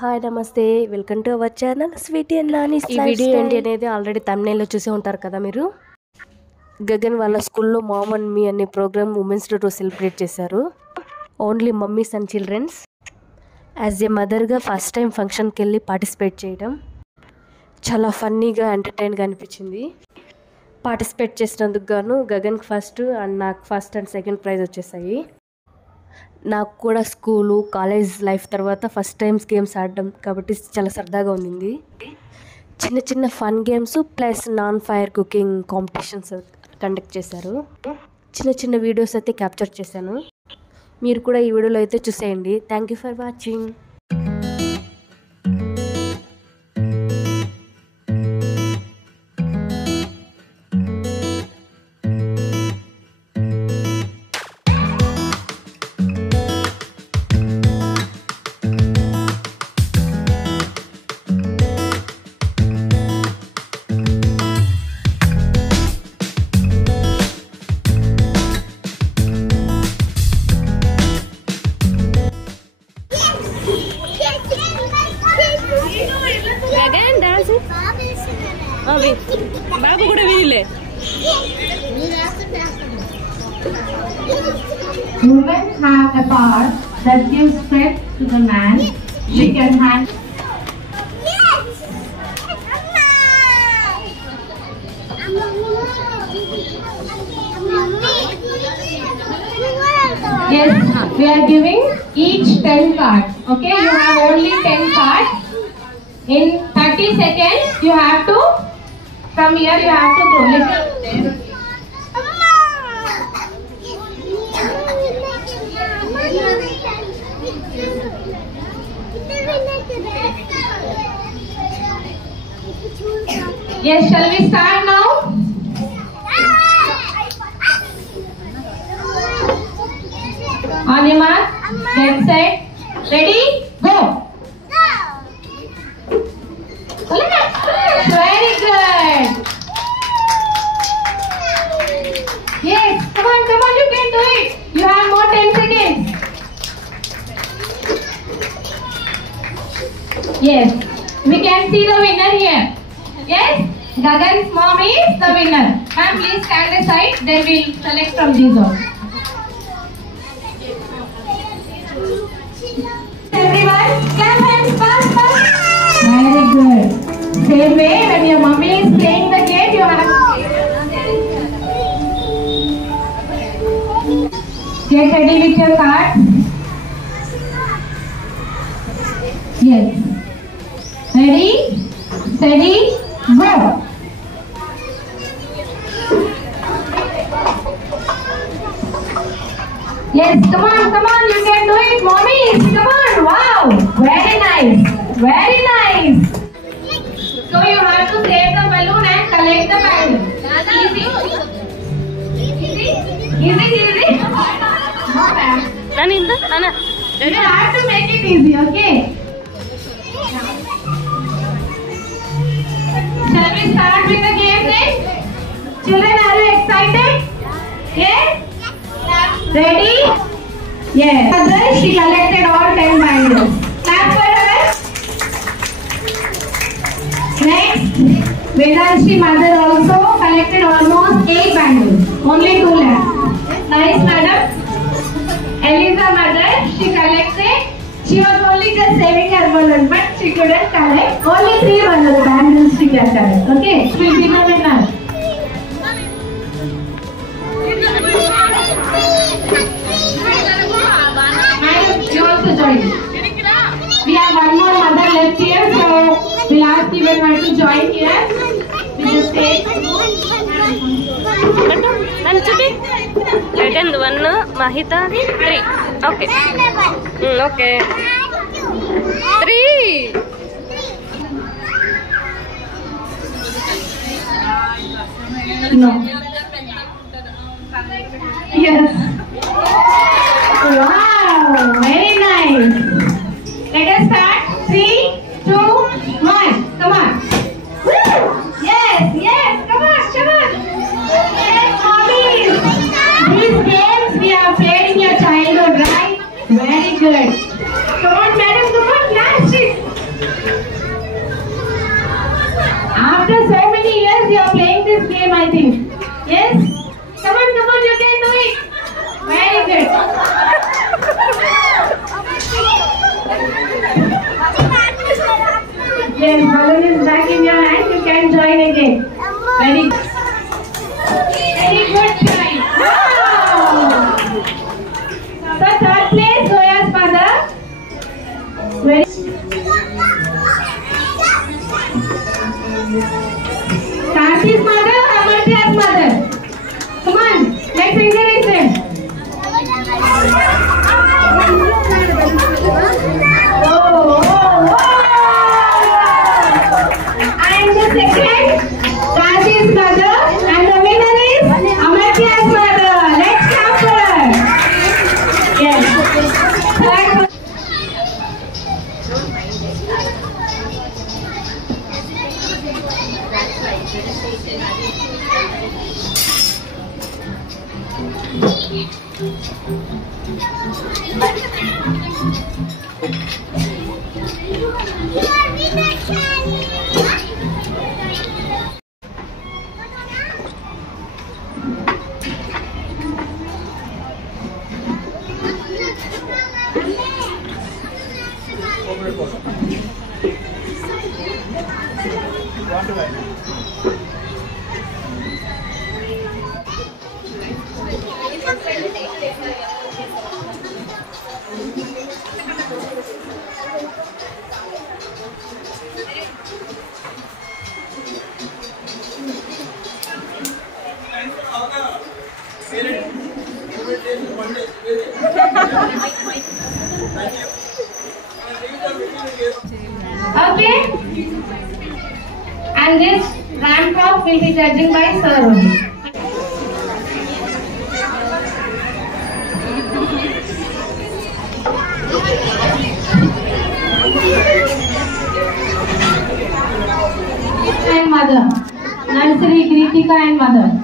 Hi నమస్తే welcome to our channel Sweety and Nani. ఈ video ఏంటి అనేది ఆల్రెడీ thumbnail లో చూసే ఉంటారు కదా మీరు. గగన్ వాళ్ళ స్కూల్లో మామ్ అండ్ మీ అనే ప్రోగ్రామ్ ఉమెన్స్ డే రోజు సెలబ్రేట్ చేశారు. Only mummies and childrens. As a మదర్గా ఫస్ట్ టైం ఫంక్షన్కి వెళ్ళి పార్టిసిపేట్ చేయడం చాలా ఫన్నీగా ఎంటర్టైన్గా అనిపించింది. పార్టిసిపేట్ చేసినందుకు గాను గగన్కి ఫస్ట్ అండ్ నాకు ఫస్ట్ అండ్ సెకండ్ ప్రైజ్ వచ్చేసాయి. నాకు కూడా స్కూలు కాలేజ్ లైఫ్ తర్వాత ఫస్ట్ టైమ్స్ గేమ్స్ ఆడడం కాబట్టి చాలా సరదాగా ఉంది. చిన్న చిన్న fun games plus non fire cooking competitions conduct చేశారు. చిన్న చిన్న వీడియోస్ అయితే క్యాప్చర్ చేశాను. మీరు కూడా ఈ వీడియోలో అయితే చూసేయండి. Thank you for watching. Gagan dance బాబు కూడా వీలే. Women have a part that gives strength to the man. She can handle. Yes, we are giving each 10 cards. Okay, you have only 10 cards. In 30 seconds, you have to, from here you have to throw. Listen. Yes, shall we start now? On your mark, get set, ready, go. Very good. Yes, come on, you can do it. You have more 10 seconds. Yes, we can see the winner here. Yes, Gagan's mom is the winner. Ma'am, please stand aside, then we'll select from these all. Everyone, clap hands, fast, fast. Very good. Same way, when your mommy is playing the game, you have get ready with your cards. Yes. Ready, steady, go. Yes, come on, you can do it, mommy. Come on, wow, very nice, very nice. So you have to save the balloon and collect the balloon. Easy. No bad. Nana. You have to make it easy, okay? Shall we start with the game then? Children, are you excited? Yes? Ready? Yes. Mother, she collected all 10 binders. Clap for her. Next, Vedanshi mother also collected almost 8 bindles. Only 2 left. Nice, madam. Eliza mother, she collected. She was only just saving her balloon, but she couldn't collect. Only 3 bundles she can collect. Okay? She will be the winner. Madam, you also join. We have one more mother left here, so we'll ask everyone to join here. We just take. Gagan 1, Mahitha 3. Okay okay 3. No. Yes. Wow, very nice. Let us start. 3, 2, 1. Come on. Yes. Come on. Yes, mommy. These games we have played in your childhood, right? Very good. Come on, madam. Come on, last it. Yes, balloon is back in your hand. You can join again. Very good try. Wow. So third place, Zoya's mother. Very. Karti's mother, Amartya's mother. Come on, let's encourage them. And the second, Karti's mother, and the winner is Amartya's mother. Let's clap for her. Yes. Third one. Okay, and this ramp walk will be judging by Sir only. And mother, nursery Kritika and mother.